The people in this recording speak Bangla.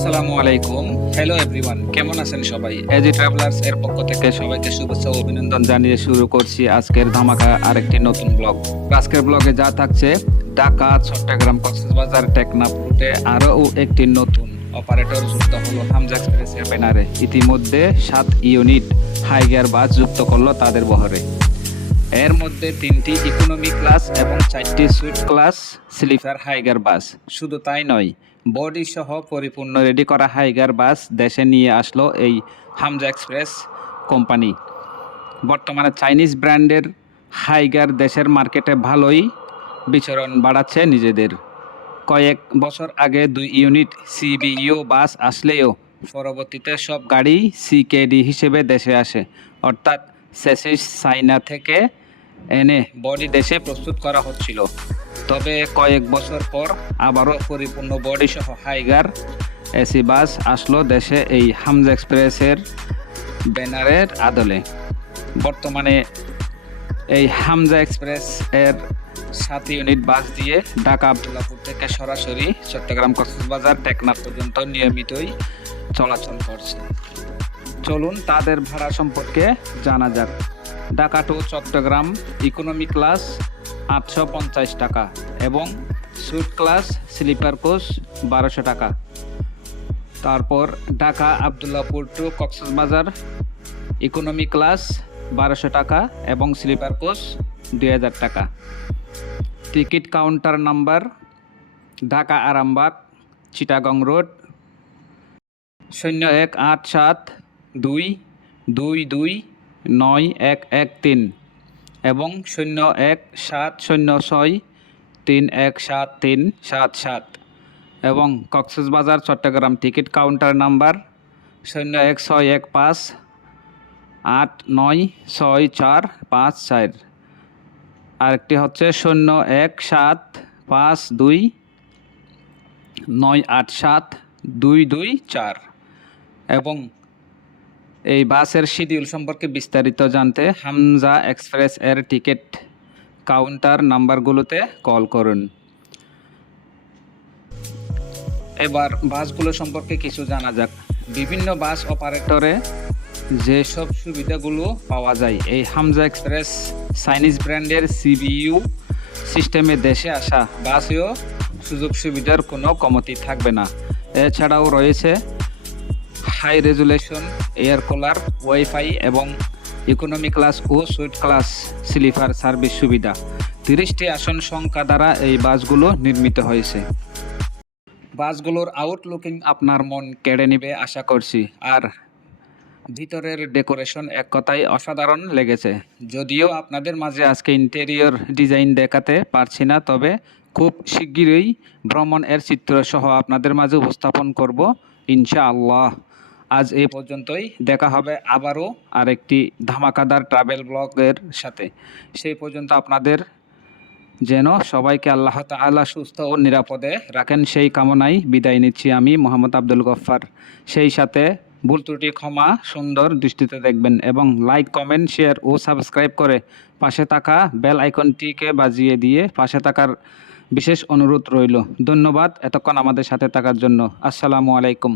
আসসালামু আলাইকুম। হ্যালো এভরিওয়ান কেমন আছেন সবাই? এজি ট্রাভেলার্স এর পক্ষ থেকে সবাইকে শুভেচ্ছা ও অভিনন্দন জানিয়ে শুরু করছি আজকের ধামাকা আরেকটি নতুন ব্লগ আজকের ব্লগে যা থাকছে, ঢাকা, চট্টগ্রাম, কক্সবাজার, টেকনাফ রুটে আরও একটি নতুন অপারেটর যুক্ত হলো হামজা এক্সপ্রেসের ব্যানারে ইতিমধ্যে সাত ইউনিট হাই গিয়ার বাস যুক্ত করল তাদের বহরে। এর মধ্যে তিনটি ইকোনমি ক্লাস এবং চারটি suite class sleeper Higer bus শুধু তাই নয় বডি সহ পরিপূর্ণ রেডি করা হাইগার বাস দেশে নিয়ে আসলো এই হামজা এক্সপ্রেস কোম্পানি। বর্তমানে চাইনিজ ব্র্যান্ডের হাইগার দেশের মার্কেটে ভালোই বিচরণ বাড়াচ্ছে নিজেদের। কয়েক বছর আগে দুই ইউনিট সিবিইউ বাস আসলেও পরবর্তীতে সব গাড়ি সিকেডি হিসেবে দেশে আসে। অর্থাৎ সেসিস চাইনা থেকে এনে বডি দেশে প্রস্তুত করা হচ্ছিল। তবে কয়েক বছর পর আবারও পরিপূর্ণ বডি সহ হাইগার এসি বাস আসলো দেশে এই হামজা এক্সপ্রেসের ব্যানারের আদলে। বর্তমানে এই হামজা এক্সপ্রেস এর সাত ইউনিট বাস দিয়ে ঢাকা আবদুল্লাপুর থেকে সরাসরি চট্টগ্রাম কক্সবাজার, টেকনাফ পর্যন্ত নিয়মিতই চলাচল করছে। চলুন তাদের ভাড়া সম্পর্কে জানা যাক। Dhaka to Chattogram economy class আটশো পঞ্চাশ টাকা এবং সুইট ক্লাস স্লিপার কোচ বারোশো টাকা। তারপর Dhaka Abdullahpur to Cox's Bazar economy class বারোশো টাকা এবং স্লিপার কোচ দুই হাজার টাকা। Ticket counter number Dhaka Arambagh, Chittagong road, শূন্য এক আট সাত দুই দুই দুই নয় এক এক তিন। এবং শূন্য এক সাত শূন্য ছয় তিন এক সাত তিন সাত সাত। এবং Cox's Bazar, Chattogram ticket counter number শূন্য এক ছয় এক পাঁচ আট নয় ছয় চার পাঁচ চার। আরেকটি হচ্ছে শূন্য এক সাত পাঁচ দুই নয় আট সাত দুই দুই চার। এবং এই বাসের শিডিউল সম্পর্কে বিস্তারিত জানতে হামজা এক্সপ্রেস এর টিকিট কাউন্টার নাম্বারগুলোতে কল করুন। এবার বাসগুলো সম্পর্কে কিছু জানা যাক। বিভিন্ন বাস অপারেটরে যেসব সুবিধাগুলো পাওয়া যায়, এই হামজা এক্সপ্রেস চাইনিজ ব্র্যান্ডের সিবিইউ সিস্টেমে দেশে আসা বাসেও সুযোগ সুবিধার কোনো কমতি থাকবে না। এছাড়াও রয়েছে high resolution air cooler wifi এবং ইকোনমি ক্লাস ও সুইট ক্লাস স্লিপার সার্ভিস সুবিধা। তিরিশটি আসন সংখ্যা দ্বারা এই বাসগুলো নির্মিত হয়েছে। বাসগুলোর আউটলুকিং আপনার মন কেড়ে নেবে আশা করছি। আর ভিতরের ডেকোরেশন এক কথায় অসাধারণ লেগেছে। যদিও আপনাদের মাঝে আজকে ইন্টেরিয়র ডিজাইন দেখাতে পারছি না, তবে খুব শিগগিরই ভ্রমণ এর চিত্র সহ আপনাদের মাঝে উপস্থাপন করব, ইনশাআল্লাহ। আজ এই পর্যন্তই। দেখা হবে আবারও আরেকটি ধামাকাদার ট্রাভেল ব্লগের সাথে। সেই পর্যন্ত আপনাদের যেন সবাইকে আল্লাহ তাআলা সুস্থ ও নিরাপদে রাখেন, সেই কামনায় বিদায় নিচ্ছি আমি মোহাম্মদ আব্দুল গফ্ফার। সেই সাথে ভুল ত্রুটি ক্ষমা সুন্দর দৃষ্টিতে দেখবেন এবং লাইক, কমেন্ট, শেয়ার ও সাবস্ক্রাইব করে পাশে থাকা বেল আইকনটিকে বাজিয়ে দিয়ে পাশে থাকার বিশেষ অনুরোধ রইল। ধন্যবাদ এতক্ষণ আমাদের সাথে থাকার জন্য। আসসালামু আলাইকুম।